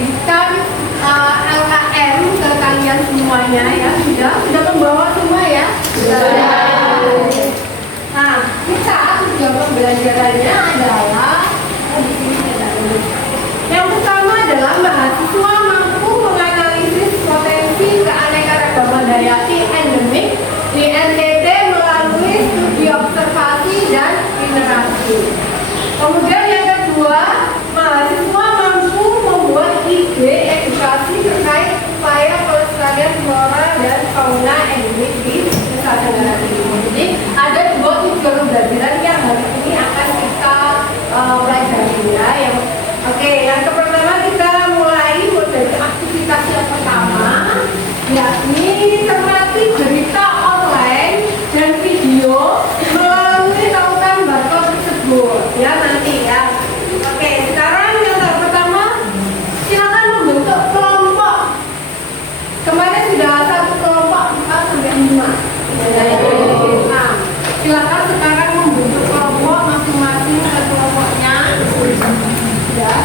memberikan LKM ke kalian semuanya ya. Sudah membawa semua ya? Sudah. Nah, kita tujuan pembelajarannya adalah yang pertama adalah mahasiswa mampu menganalisis potensi keanekaragaman hayati endemik di NTT melalui studi observasi dan interaksi. Kemudian yang kedua, mahasiswa mampu membuat ide edukasi terkait upaya pelestarian flora dan fauna endemik di Nusa Tenggara Timur. Jadi ada dua tujuan pembelajaran yang hari ini akan kita pelajari ya. Yang pertama kita mulai dari aktivitas yang pertama, yakni cermati berita online dan video melalui tautan barcode tersebut ya nanti ya. Oke, sekarang yang pertama silakan membentuk kelompok. Kemarin sudah satu kelompok 4 sampai 5. Nah, silakan sekarang membentuk kelompok masing-masing ke kelompoknya. Ya.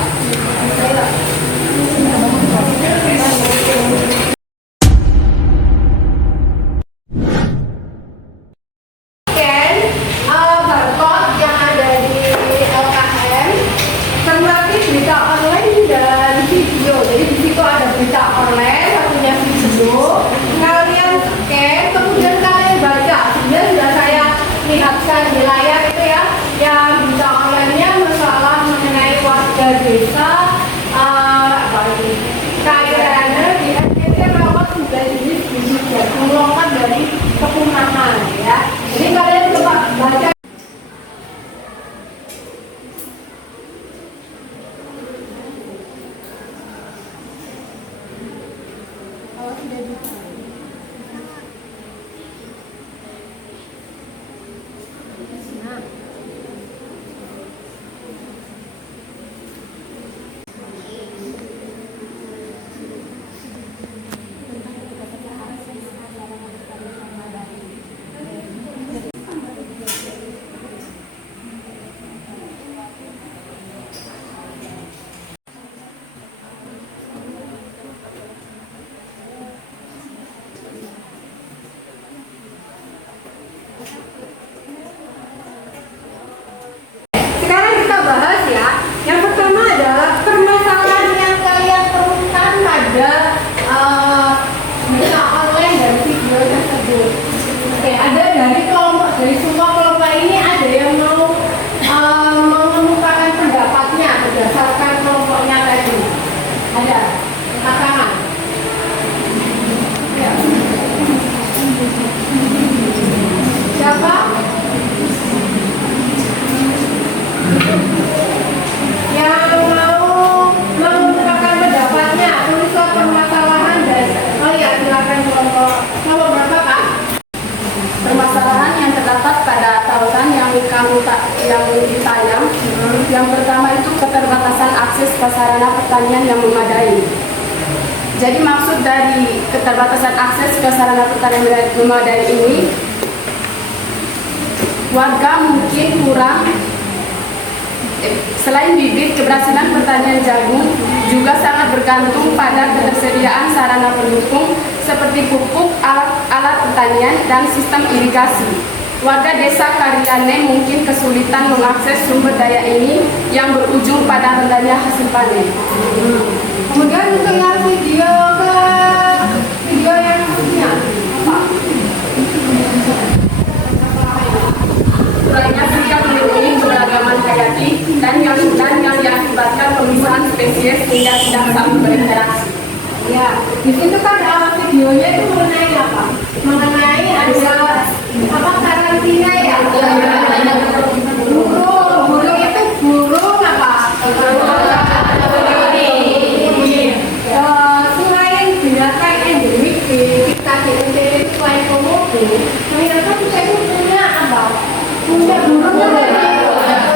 Yang pertama itu keterbatasan akses sarana pertanian yang memadai. Jadi maksud dari keterbatasan akses ke sarana pertanian memadai ini, warga mungkin kurang, selain bibit, keberhasilan pertanian jagung juga sangat bergantung pada ketersediaan sarana pendukung seperti pupuk, alat pertanian, dan sistem irigasi. Warga desa Karyane mungkin kesulitan mengakses sumber daya ini yang berujung pada rendahnya hasil panen. Kemudian untuk yang video yang punya apa? Lainnya sikap melindungi keberagaman hayati dan yang diakibatkan pemisahan spesies hingga tidak saling berinteraksi. Ya, di situ kan videonya itu mengenai apa? Mengenai ada apa karantina ya? Burung itu burung apa? Selain binatang endemik di kita di NTT selain komodo, ternyata kita itu punya apa? Punya burung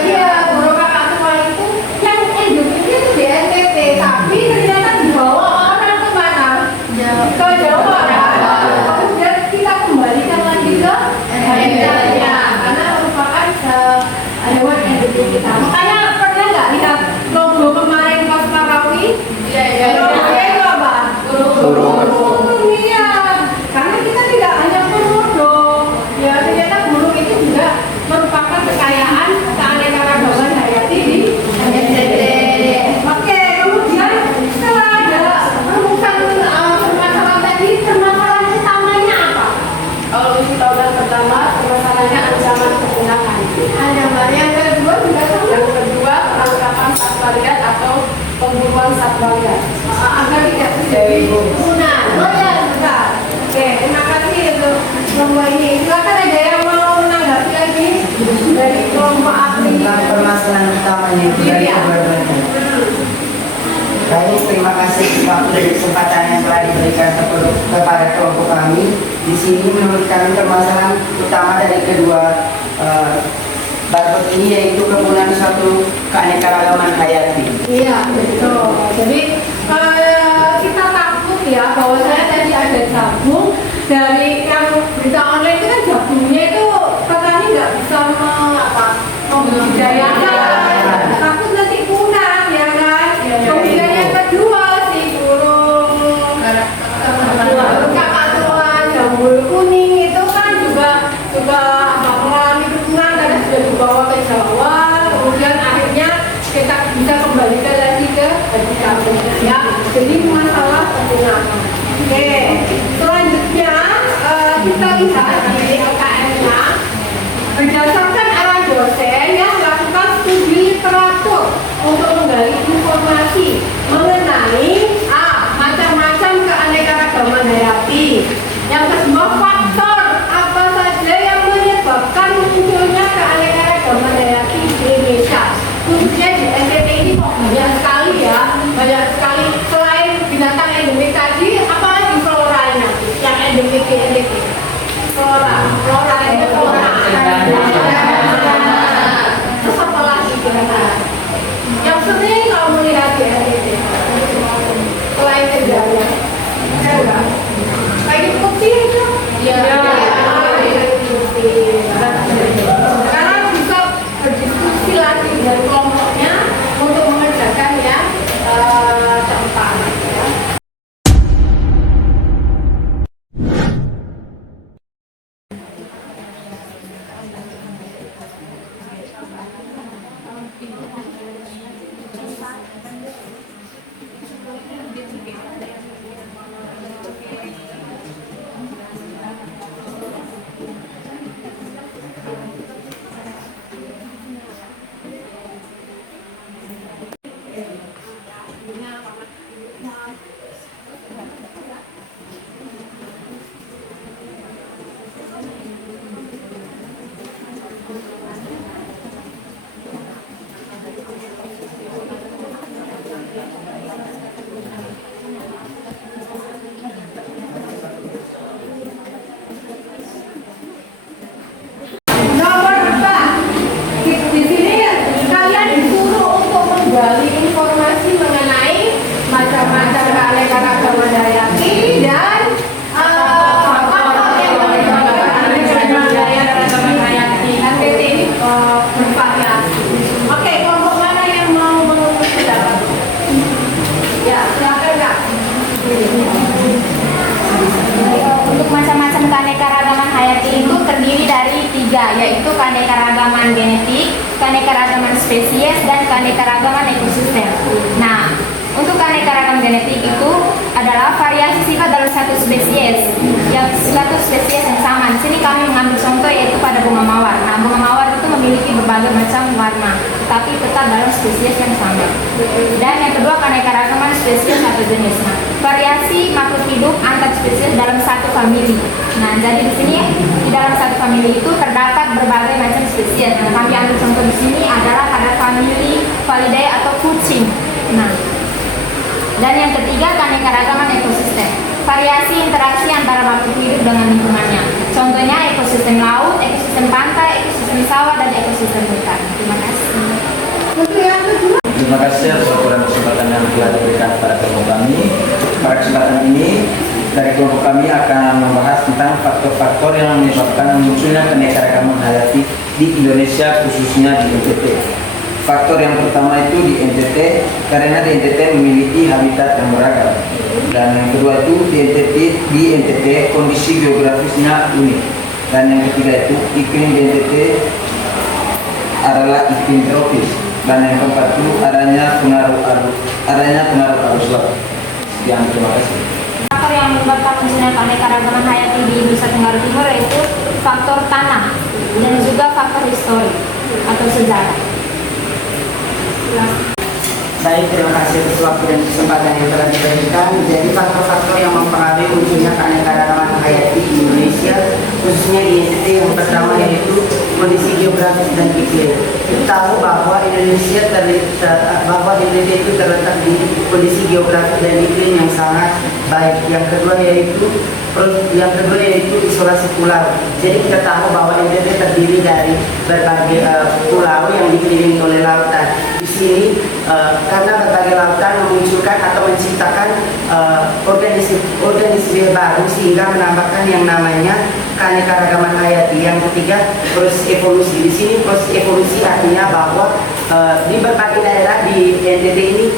iya, burung kakak tua itu yang endemiknya itu di NTT, tapi ternyata dibawa orang kemana? Ke Jawa. Kemudian kita kembalikan lagi ke habitatnya karena merupakan agar tidak terjadi kerumunan. Oh ya, bentar. Oke, terima kasih untuk kelompok ini. Silakan ada yang mau menanggapi lagi dari kelompok ahli. Tentang permasalahan utamanya dari Iya. keluarganya. Baik, terima kasih waktu kesempatan yang telah diberikan kepada kelompok kami. Di sini menurut kami permasalahan utama dari kedua barbot ini yaitu kegunaan suatu keanekaragaman hayati. Iya, betul. Jadi kita takut ya bahwa saya tadi ada jagung dari yang berita online itu kan jagungnya itu katanya nggak bisa membudidayakan, takut nanti punah ya kan. Kemudian yang kedua si burung kakatuan, jambul kuning itu kan juga mengalami kepungan karena sudah dibawa ke Jawa, kemudian akhirnya kita bisa kembalikan lagi ke habitat ya. Jadi masalah kepungan. Oke, selanjutnya kita lihat di LKM-nya berdasarkan arahan dosen yang melakukan studi literatur untuk menggali informasi mengenai macam-macam keanekaragaman hayati. Yang kedua, faktor apa saja yang menyebabkan munculnya keanekaragaman hayati di Indonesia, khususnya di NTT ini kok banyak sekali ya, banyak sekali. Selain binatang endemik tadi, apalagi floranya yang endemik di NTT? Flora itu flora. Terus apa lagi kira-kira? Yang sering kamu lihat di NTT selain kendala, saya enggak. Kayu putih itu? Iya. Sekarang bisa berdiskusi lagi dengan kelompoknya untuk mengerjakan yang keempat. Ya. Nomor 4. Di sini kalian disuruh untuk menggali informasi mengenai macam-macam keanekaragaman hayati dan faktor yang menyebabkan keanekaragaman hayati. NTT ini bervariasi. Oke, kelompok mana yang mau mengutus pendapat? Ya, silakan Kak. Untuk macam-macam keanekaragaman hayati itu terdiri dari 3, yaitu keanekaragaman genetik, keanekaragaman spesies, dan keanekaragaman ekosistem. Nah, untuk keanekaragaman genetik itu adalah variasi sifat dalam satu spesies, yang sama. Di sini kami mengambil contoh yaitu pada bunga mawar. Nah, bunga mawar itu memiliki berbagai macam warna, tapi tetap dalam spesies yang sama. Dan yang kedua, keanekaragaman spesies atau jenis. Nah, variasi makhluk hidup antar spesies dalam satu famili. Nah, jadi di sini di dalam satu famili itu terdapat berbagai macam spesies. Nah, kami ambil contoh di sini adalah pada famili Felidae atau kucing. Nah, dan yang ketiga, keanekaragaman ekosistem. Variasi interaksi antara makhluk hidup dengan lingkungannya. Contohnya ekosistem laut, ekosistem pantai, ekosistem sawah, dan ekosistem hutan. Terima kasih. Untuk yang kedua, Terima kasih atas waktu dan kesempatan yang telah diberikan kepada kelompok kami. Pada kesempatan ini, dari kelompok kami akan membahas tentang faktor-faktor yang menyebabkan munculnya keanekaragaman hayati di Indonesia, khususnya di NTT. Faktor yang pertama itu di NTT, karena di NTT memiliki habitat yang beragam. Dan yang kedua itu di NTT kondisi geografisnya unik. Dan yang ketiga itu iklim di NTT adalah iklim tropis. Dan yang keempat itu adanya pengaruh arus laut. Sekian, terima kasih. Faktor yang menyebabkan munculnya keanekaragaman hayati di Nusa Tenggara Timur yaitu faktor tanah dan juga faktor histori atau sejarah. Baik, terima kasih atas waktu dan kesempatan yang telah diberikan. Jadi faktor-faktor yang mempengaruhi munculnya keanekaragaman hayati di Indonesia, khususnya di NTT, yang pertama yaitu kondisi geografis dan iklim. Kita tahu bahwa NTT itu terletak di kondisi geografis dan iklim yang sangat baik. Yang kedua yaitu isolasi pulau. Jadi kita tahu bahwa NTT terdiri dari berbagai pulau yang dikelilingi oleh lautan. Di sini karena berbagai lautan memunculkan atau menciptakan organisme baru sehingga menambahkan yang namanya keanekaragaman hayati. Yang ketiga, proses evolusi. Di sini proses evolusi artinya bahwa di berbagai daerah di NTT ini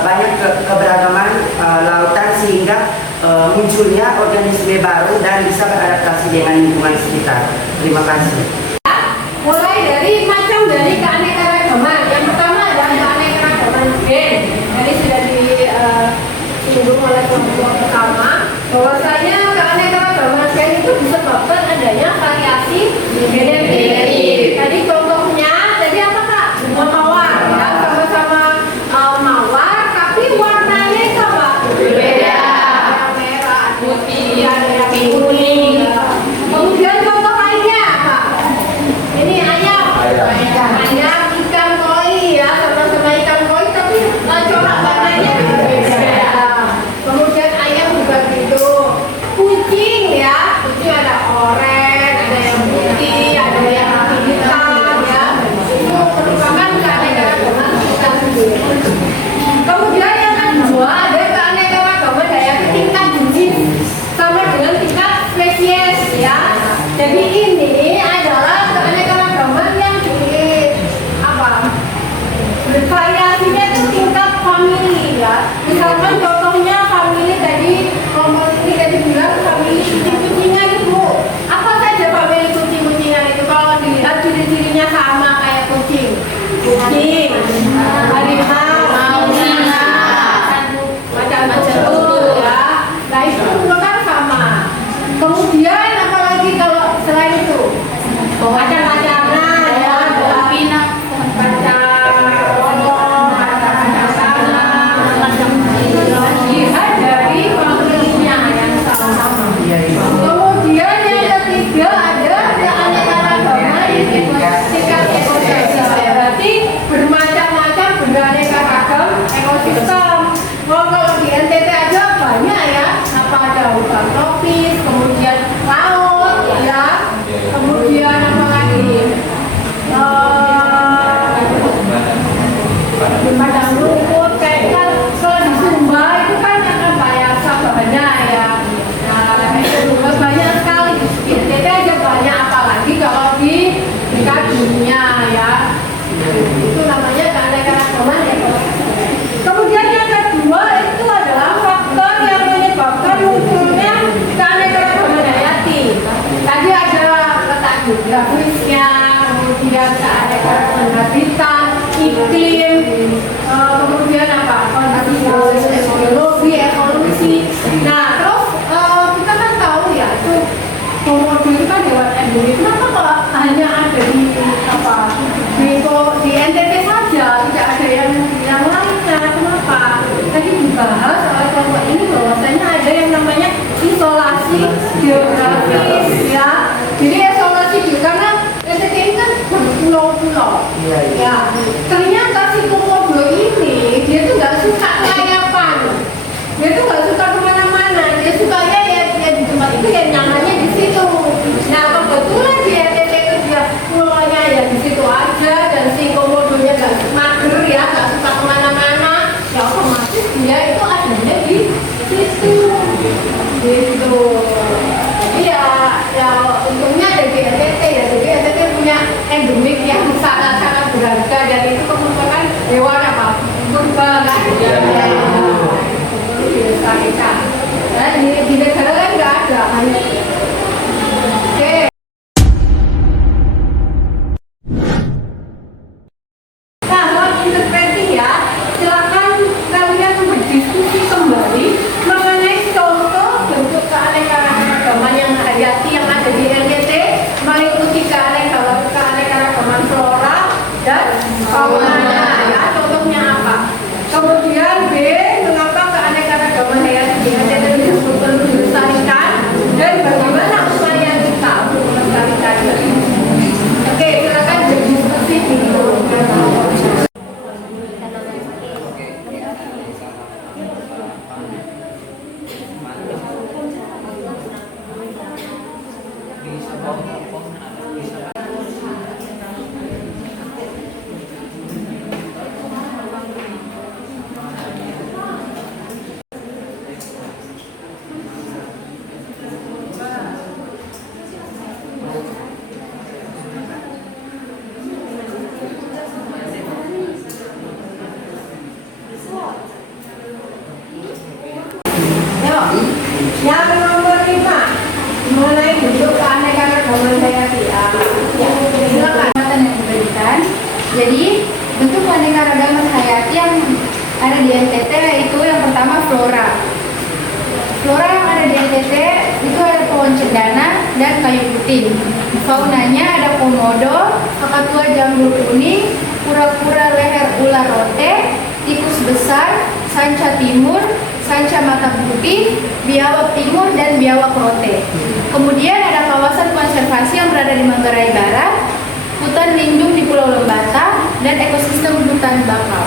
banyak keberagaman lautan sehingga munculnya organisme baru dan bisa beradaptasi dengan lingkungan sekitar. Terima kasih. Mulai dari macam dari keanekaragaman. Yang pertama adalah keanekaragaman gen. Tadi sudah disinggung oleh kelompok pertama bahwasanya keanekaragaman gen itu disebabkan adanya variasi genetik. Tadi contohnya, tadi apa Kak? Mawar, ya, sama-sama mawar, tapi warnanya itu apa? Berbeda. Yang merah, putih, yang kuning. Kemudian contoh lainnya apa? Ini ayam, ikan koi, ya, sama-sama ikan koi, tapi corak warnanya berbeda. Kemudian ayam juga gitu. Kucing, ya, kucing ada oranye, ada yang putih, ada yang hitam, ya. Itu merupakan keanekaragaman kita sendiri. Kemudian yang kedua ada keanekaragaman daya tingkat jenis sama dengan tingkat spesies, ya. Jadi ini adalah keanekaragaman yang bervariasinya itu tingkat famili, ya. Misalkan contohnya famili tadi, kelompok ini tadi bilang famili kucing-kucingan itu. Apa saja famili kucing-kucingan itu? Kalau dilihat ciri-cirinya sama kayak kucing, harimau, singa, macam-macam itu, ya. Nah itu kan sama. Kemudian apalagi kalau selain itu macam-macamnya, ya, pinang, dilihat dari familinya yang sama-sama. Kemudian yang ketiga ada keanekaragaman tingkat ekosistem. Berarti bermacam-macam, beraneka ragam ekosistem. Kalau di NTT aja banyak, ya. Apa ada hutan tropis, kemudian laut, ya. Kemudian apa lagi? Padang rumput, kayak kan kalau di Sumba itu kan akan banyak sabahnya, ya. Nah, itu banyak sekali. Di NTT aja banyak, apalagi kalau di tingkat dunia, ya. Itu namanya keanekaragaman ekosistem. Kemudian yang kedua itu adalah faktor yang menyebabkan munculnya keanekaragaman hayati. Tadi ada letak geografisnya, kemudian keanekaragaman habitat, iklim, kemudian apa? Kondisi biologi, evolusi. Nah, terus kita kan tahu, ya, itu komodo itu kan hewan endemik. Kenapa kalau hanya ada di di NTT saja, tidak ada yang lainnya? Kenapa? Tadi dibahas oleh kelompok ini bahwasanya ada yang namanya isolasi geografis, ya. Jadi isolasi karena NTT ini kan berpulau-pulau, ya. Ternyata si komodo ini dia tuh nggak suka kelayapan, dia tuh nggak suka kemana-mana, dia sukanya ya di tempat itu, ya nyamannya di situ. Nah kebetulan di NTT itu dia pulaunya ya di situ aja, dan si komodonya nggak mager, ya, nggak suka kemana-mana, ya otomatis dia itu adanya di situ, gitu. Jadi ya untungnya ada di NTT, ya. Jadi NTT punya endemik yang sangat-sangat berharga, dan itu merupakan hewan apa? Purba, kan? Ya. Itu dilestarikan. Nah, di negara lain nggak ada, hanya. Oke. Nah, dalam intervensi, ya, silakan kalian berdiskusi kembali mengenai contoh bentuk keanekaragaman yang hayati yang ada di NTT, meliputi keanekaragaman flora dan fauna, ya. Contohnya apa? Yuk, yang nomor 5 mengenai bentuk keanekaragaman hayati. Ya, silakan. Kesempatan yang diberikan. Jadi, bentuk keanekaragaman hayati yang ada di NTT yaitu yang pertama flora. Flora yang ada di NTT itu ada pohon cendana dan kayu putih. Faunanya ada komodo, kakatua jambul kuning, kura-kura leher ular rote, tikus besar, sanca timur, sanca mata putih, biawak timur, dan biawak rote. Kemudian ada kawasan konservasi yang berada di Manggarai Barat, hutan lindung di Pulau Lembata, dan ekosistem hutan bakau.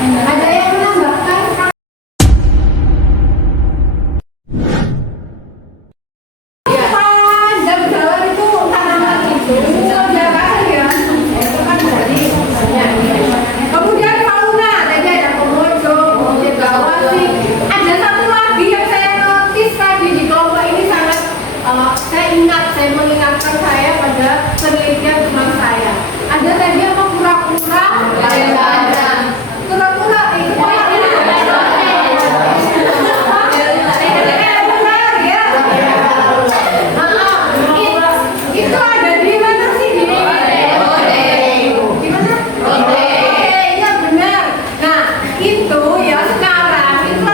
Ada yang menambahkan? Ya, jam jalan itu tanaman itu jalan ya. Itu kan tadi banyak. Kemudian fauna, tadi ada komodo, kemudian gawasi. Ada satu lagi yang saya notice tadi di kelompok ini sangat saya mengingatkan saya pada penelitian teman saya. Ada tadi apa kura-kura? Ada. Kura-kura itu itu ada di mana sih? Di mana? Iya benar. Nah itu ya sekarang itu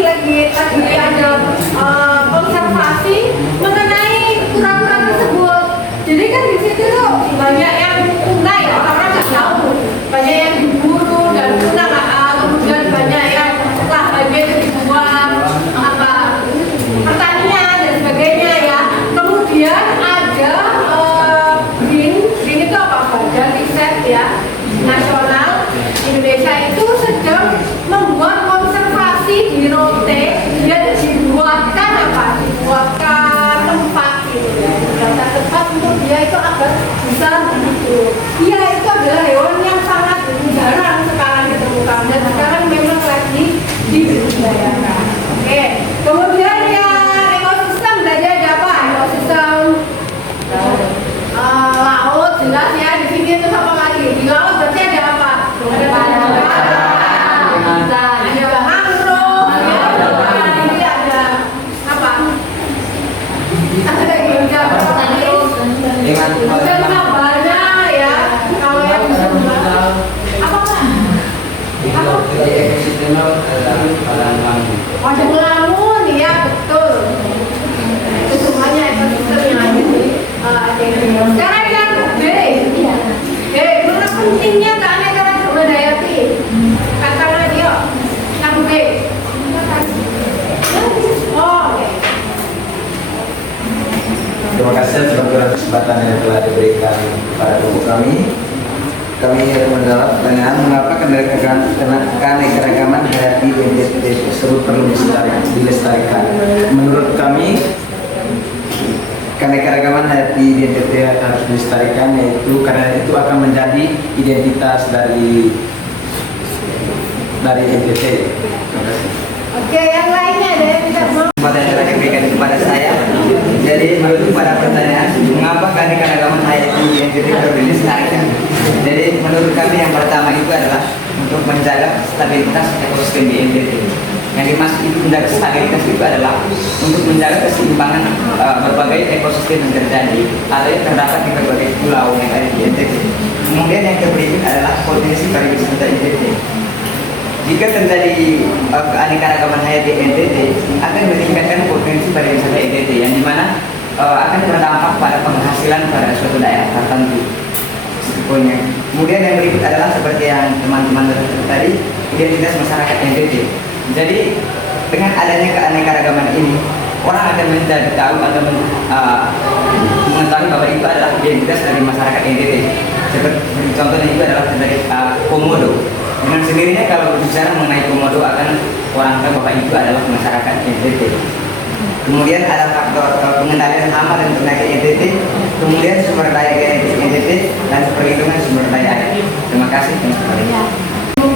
lagi ada konservasi mengenai kura-kura tersebut. Jadi kan di situ tuh banyak yang punah ya, orang-orang nggak tahu. Banyak yang diburu dan punah, kemudian banyak yang lahannya itu dibuang apa pertanian dan sebagainya ya. Kemudian ada BRIN itu apa? Badan Riset ya Nasional Indonesia itu sedang membuat konservasi di Rote. Dia dibuatkan apa? Dibuatkan tempat gitu ya. Dibuatkan tempat untuk dia itu agar bisa begitu. Dia itu adalah hewan yang sangat jarang sekarang ditemukan dan sekarang memang lagi dibudidayakan. Oke. Kemudian yang ekosistem tadi ada apa? Ekosistem laut jelas ya. Di sini itu apa lagi? Di laut berarti ada apa? Ada mangrove, ini ada apa? Ada juga dan sabana ya. Kalau yang apa Pak? Ada lamun ya, betul. Itu semuanya ekosistem yang ada di sekarang yang B. Mana pentingnya keanekaragaman hayati? Katakan dia yang B. Oh, oke. Terima kasih atas kesempatan yang telah diberikan kepada kelompok kami. Kami menjawab pertanyaan mengapa keanekaragaman hayati di NTT tersebut perlu dilestarikan. Menurut kami, keanekaragaman hayati di NTT harus dilestarikan, yaitu karena itu akan menjadi identitas dari NTT. Terima kasih. Oke, yang lainnya ada yang tidak mau? Kesempatan yang telah diberikan kepada saya. Jadi menurut pada pertanyaan, mengapa keanekaragaman hayati di NTT perlu dilestarikan? Jadi menurut kami yang pertama itu adalah untuk menjaga stabilitas ekosistem di NTT. Yang dimaksud itu menjaga stabilitas itu adalah untuk menjaga keseimbangan berbagai ekosistem yang terjadi atau yang terdapat di berbagai pulau yang ada di NTT. Kemudian yang berikut adalah potensi pariwisata NTT. Jika terjadi keanekaragaman hayati NTT akan meningkatkan potensi pariwisata NTT yang dimana akan berdampak pada penghasilan pada suatu daerah tertentu. Kemudian yang berikut adalah seperti yang teman-teman tadi, identitas masyarakat NTT. Jadi dengan adanya keanekaragaman ini, orang akan menjadi tahu atau mengetahui bahwa itu adalah identitas dari masyarakat NTT. Seperti contohnya itu adalah dari komodo. Dengan sendirinya kalau berbicara mengenai komodo akan orang tua Bapak Ibu adalah masyarakat NTT. Kemudian ada faktor pengendalian hama dan penyakit NTT, kemudian sumber daya genetik NTT, dan perlindungan sumber daya air. Terima kasih.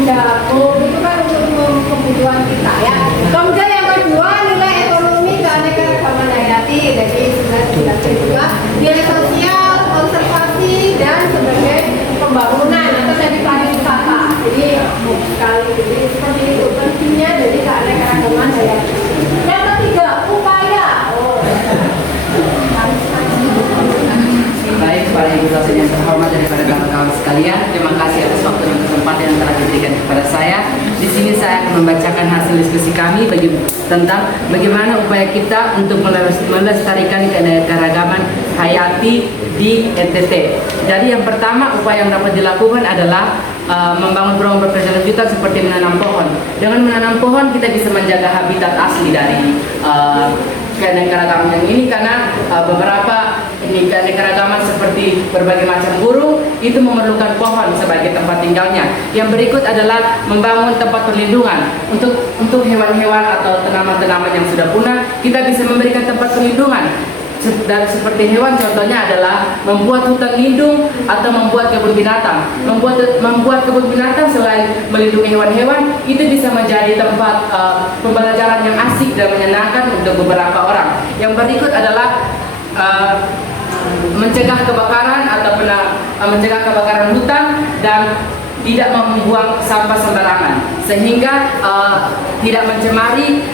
Jagung itu kan untuk kebutuhan kita ya. Kemudian yang kedua nilai ekonomi keanekaragaman hayati, jadi sudah dijelaskan juga nilai sosial, konservasi dan sebagai pembangunan atau dari pariwisata. Jadi sekali jadi seperti itu pentingnya dari keanekaragaman hayati. Yang ketiga upaya. Baik, para ibu dosen yang terhormat daripada kawan-kawan sekalian, terima kasih atas waktu dan kesempatan yang telah diberikan kepada saya. Di sini saya akan membacakan hasil diskusi kami tentang bagaimana upaya kita untuk melestarikan keanekaragaman hayati di NTT. Jadi yang pertama upaya yang dapat dilakukan adalah membangun program berkelanjutan seperti menanam pohon. Dengan menanam pohon kita bisa menjaga habitat asli dari keanekaragaman yang ini, karena beberapa keanekaragaman seperti berbagai macam burung itu memerlukan pohon sebagai tempat tinggalnya. Yang berikut adalah membangun tempat perlindungan untuk hewan-hewan atau tanaman-tanaman yang sudah punah. Kita bisa memberikan tempat perlindungan. Dan seperti hewan, contohnya adalah membuat hutan lindung atau membuat kebun binatang. Membuat kebun binatang selain melindungi hewan-hewan, itu bisa menjadi tempat pembelajaran yang asik dan menyenangkan untuk beberapa orang. Yang berikut adalah mencegah kebakaran atau mencegah kebakaran hutan dan tidak membuang sampah sembarangan, sehingga tidak mencemari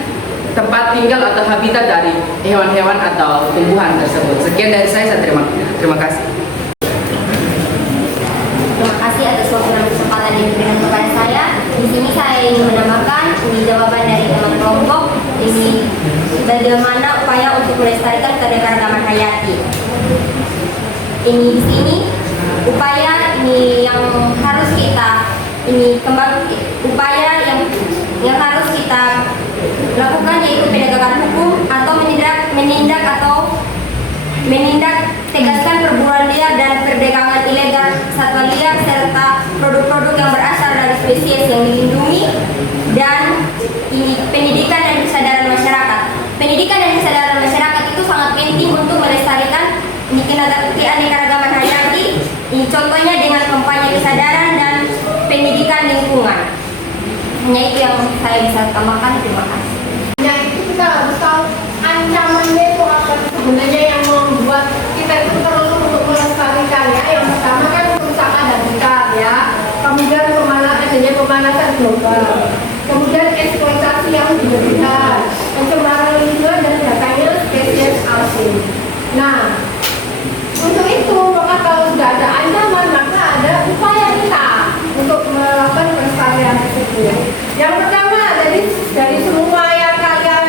tempat tinggal atau habitat dari hewan-hewan atau tumbuhan tersebut. Sekian dari saya terima kasih. Terima kasih atas waktu dan kesempatan yang diberikan kepada saya. Di sini saya ingin menambahkan ini jawaban dari teman kelompok. Ini bagaimana upaya untuk melestarikan keanekaragaman hayati. Ini di sini upaya ini yang harus kita upaya yang harus kita lakukan, yaitu penegakan hukum atau menindak tegaskan perburuan liar dan perdagangan ilegal satwa liar serta produk-produk yang berasal dari spesies yang dilindungi, dan pendidikan dan kesadaran masyarakat. Pendidikan dan kesadaran masyarakat itu sangat penting untuk melestarikan keanekaragaman hayati. Ini contohnya dengan kampanye kesadaran dan pendidikan lingkungan. Hanya itu yang saya bisa tambahkan. Terima kasih. Ya, itu kita harus tahu ancamannya itu apa sebenarnya yang membuat kita itu perlu untuk melestarikan ya. Yang pertama kan kerusakan habitat ya, kemudian pemanasan global, kemudian eksploitasi yang berlebihan, pencemaran lingkungan dan datangnya spesies asing. Nah, untuk itu maka kalau sudah ada ancaman maka ada upaya kita untuk melakukan pelestarian tersebut. Yang pertama dari semua yang kalian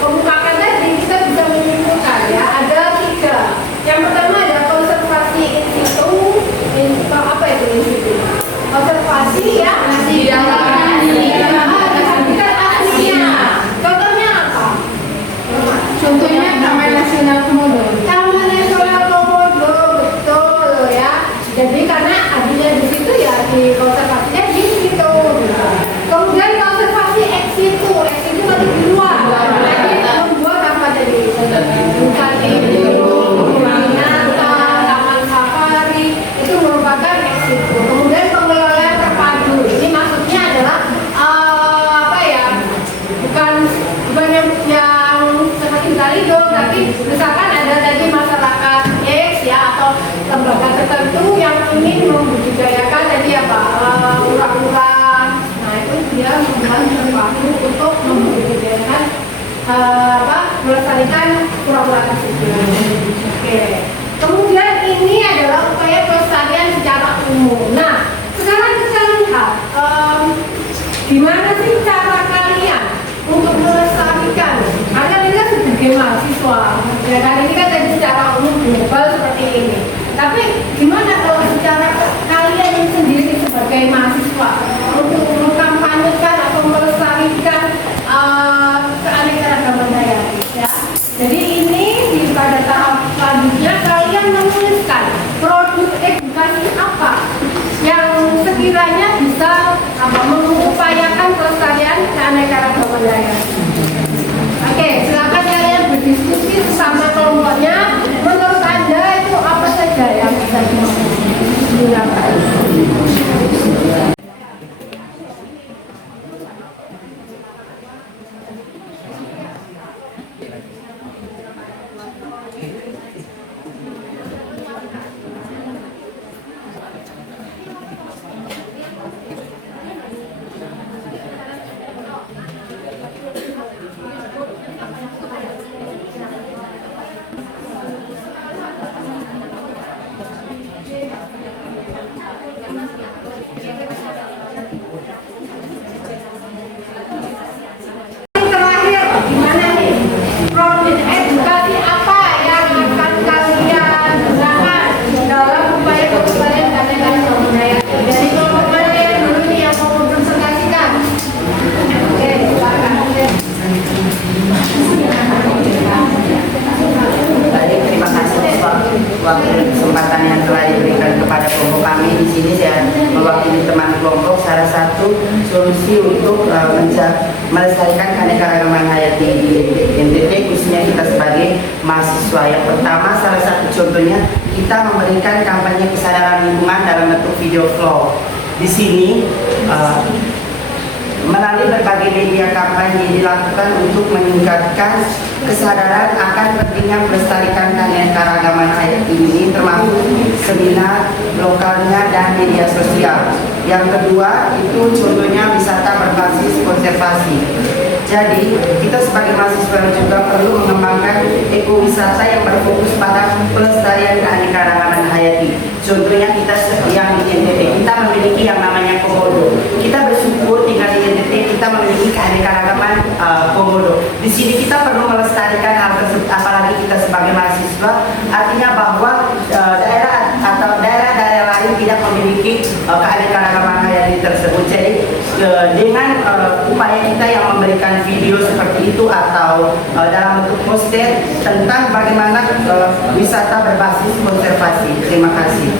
kemukakan tadi, kita bisa menyimpulkan ya ada 3. Yang pertama ada konservasi in situ. Apa itu in situ? Konservasi ya habitat aslinya. Contohnya apa? Contohnya Taman Nasional Komodo. Taman Nasional Komodo, betul ya. Jadi karena adanya di situ ya di konservasinya di situ. Kemudian konservasi ex situ nanti di luar. Jadi membuat apa jadi? Bukan itu, taman safari itu merupakan ex situ. Kemudian pengelolaan terpadu. Ini maksudnya adalah bukan yang semakin kali dong, tapi misalkan ada tadi masyarakat X ya atau lembaga tertentu yang ingin membudidayakan tadi kura-kura. Nah itu dia membuat terpadu untuk membudidayakan melestarikan kura-kura tersebut. Oke. Kemudian ini adalah upaya pelestarian secara umum. Nah sekarang kita lihat gimana sih cara kalian untuk melestarikan, karena ini kan sebagai mahasiswa ya kan, ini kan tadi secara umum global seperti ini, tapi gimana kalau secara kalian sendiri sebagai mahasiswa untuk mengkampanyekan atau melestarikan keanekaragaman hayati ya. Jadi ini pada tahap selanjutnya kalian menuliskan produk edukasi apa yang sekiranya bisa melestarikan keanekaragaman hayati di NTT, khususnya kita sebagai mahasiswa. Yang pertama, salah satu contohnya kita memberikan kampanye kesadaran lingkungan dalam bentuk video vlog. Di sini melalui berbagai media kampanye dilakukan untuk meningkatkan kesadaran akan pentingnya melestarikan keanekaragaman hayati ini, termasuk seminar lokalnya dan media sosial. Yang kedua itu contohnya wisata berbasis konservasi. Jadi kita sebagai mahasiswa juga perlu mengembangkan ekowisata yang berfokus pada pelestarian keanekaragaman hayati. Contohnya kita yang di NTT, kita memiliki yang namanya komodo. Kita bersyukur tinggal di NTT, kita memiliki keanekaragaman komodo. Di sini kita perlu melestarikan hal tersebut, apalagi kita sebagai mahasiswa. Artinya bahwa daerah atau daerah-daerah lain tidak memiliki keanekaragaman hayati tersebut. Jadi dengan upaya kita yang memberikan video seperti itu atau dalam bentuk poster tentang bagaimana wisata berbasis konservasi. Terima kasih.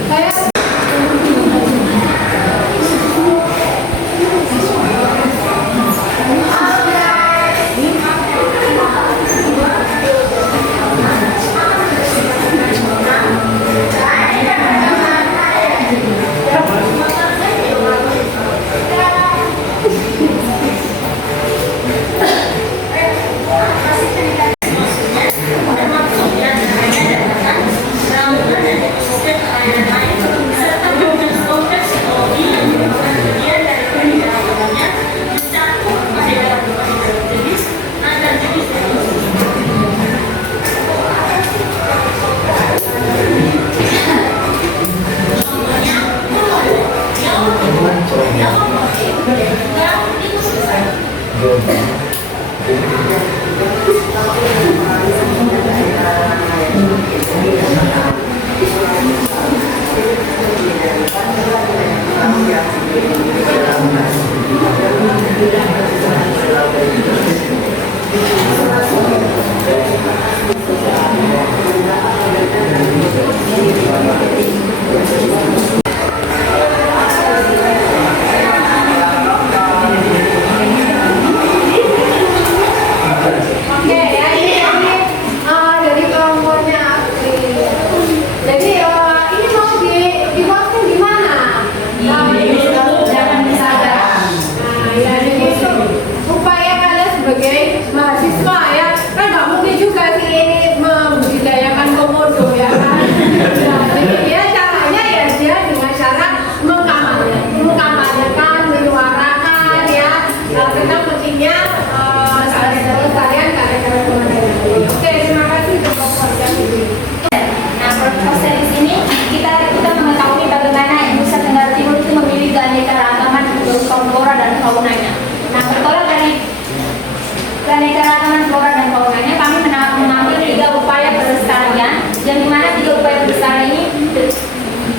Keanekaragaman flora dan faunanya, kami mengambil 3 upaya pelestarian, yang dimana 3 upaya pelestarian ini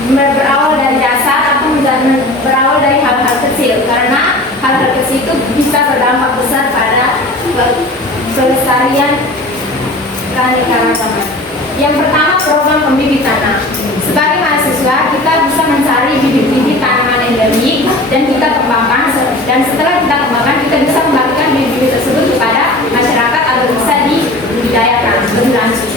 berawal dari dasar atau berawal dari hal-hal kecil, karena hal-hal kecil itu bisa berdampak besar pada pelestarian keanekaragaman. Yang pertama, program pembibit tanah. Sebagai mahasiswa, kita bisa mencari bibit-bibit tanaman endemik dan kita kembangkan, dan setelah kita kembangkan, kita bisa membagikan bibit-bibit tersebut kepada masyarakat agar bisa dibudidayakan lebih lanjut.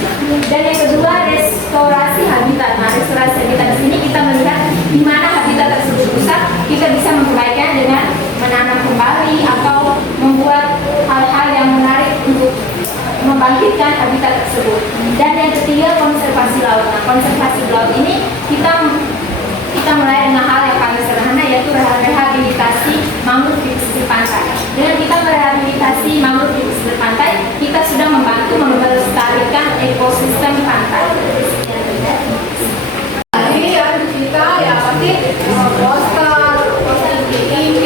Dan yang kedua, restorasi habitat. Nah, restorasi habitat di sini kita melihat di mana habitat tersebut rusak, kita bisa memperbaikinya dengan menanam kembali atau membuat hal-hal yang menarik untuk membangkitkan habitat tersebut. Dan yang ketiga, konservasi laut. Nah, konservasi laut ini kita mulai dengan hal yang paling sederhana, yaitu rehabilitasi mangrove di pesisir pantai. Dengan kita merehabilitasi mangrove di pesisir pantai, kita sudah membantu melestarikan ekosistem pantai. Jadi ya kita ya pasti poster di IG,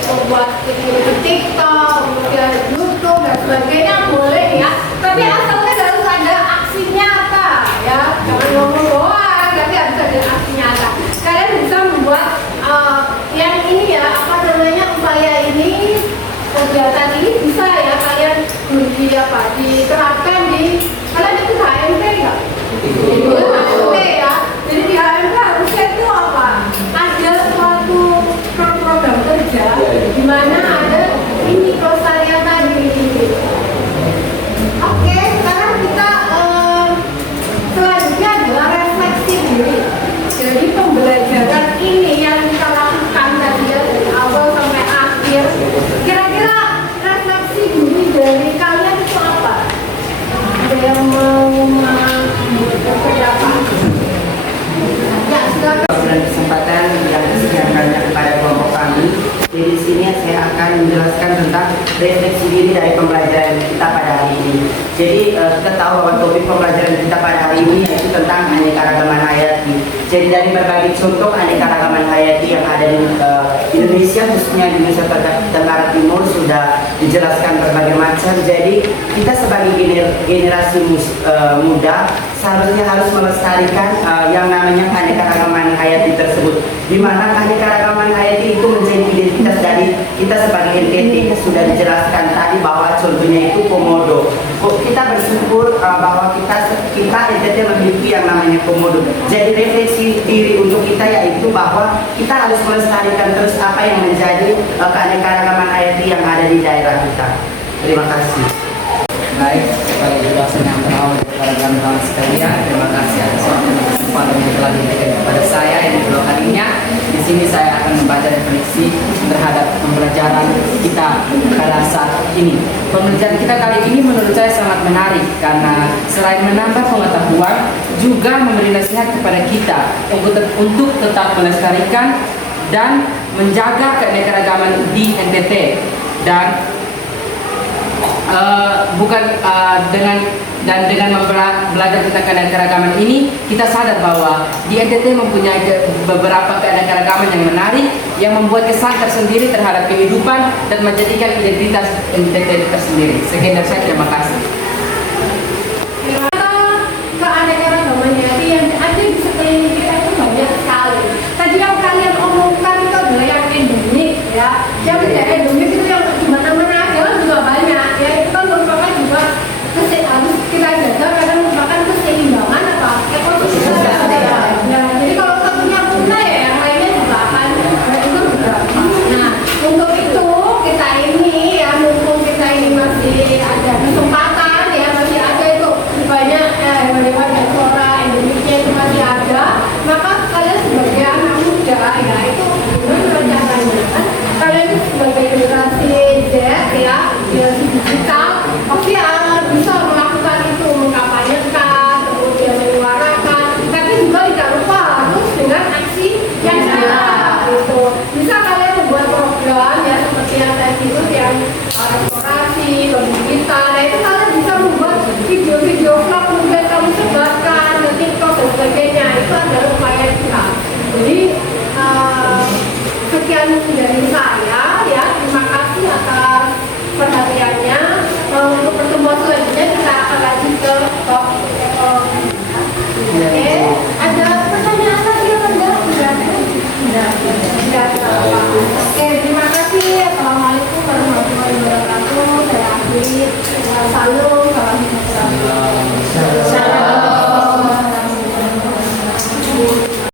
membuat video di TikTok, kemudian YouTube dan sebagainya boleh ya. Tapi asalnya harus ada aksi nyata ya, jangan ngomong doang, tapi harus ada aksi nyata. Kalian bisa membuat yang ini ya, apa namanya, upaya ini, kegiatan ini bisa ya kalian diterapkan di, kalian itu HMP nggak? HMP ya. Jadi di HMP harusnya itu apa? Ada suatu program kerja di mana ada ini pelestarian akan menjelaskan tentang refleksi diri dari pembelajaran kita pada hari ini. Jadi kita tahu bahwa topik pembelajaran kita pada hari ini yaitu tentang aneka-ragaman hayati. Jadi dari berbagai contoh aneka-ragaman hayati yang ada di Indonesia, khususnya di Nusa Tenggara Timur, sudah dijelaskan berbagai macam. Jadi kita sebagai generasi muda seharusnya harus melestarikan yang namanya aneka-ragaman hayati tersebut, di mana aneka-ragaman hayati itu menjadi identitas dari kita sebagai NTT. Sudah dijelaskan tadi bahwa contohnya itu komodo. Kita bersyukur bahwa kita NTT memiliki yang namanya komodo. Jadi refleksi diri untuk kita yaitu bahwa kita harus melestarikan terus apa yang menjadi keanekaragaman hayati yang ada di daerah kita. Terima kasih. Baik, kepada dosen yang terhormat kepada kawan-kawan sekalian, terima kasih atas waktu dan kesempatan yang telah diberikan kepada saya yang kedua kalinya. Di sini saya akan membaca refleksi terhadap pembelajaran kita pada saat ini. Pembelajaran kita kali ini menurut saya sangat menarik karena selain menambah pengetahuan, juga memberi nasihat kepada kita untuk tetap melestarikan dan menjaga keanekaragaman di NTT. Dan dengan belajar tentang keanekaragaman ini, kita sadar bahwa di NTT mempunyai beberapa keanekaragaman yang menarik yang membuat kesan tersendiri terhadap kehidupan dan menjadikan identitas NTT tersendiri. Sekian dari saya, terima kasih.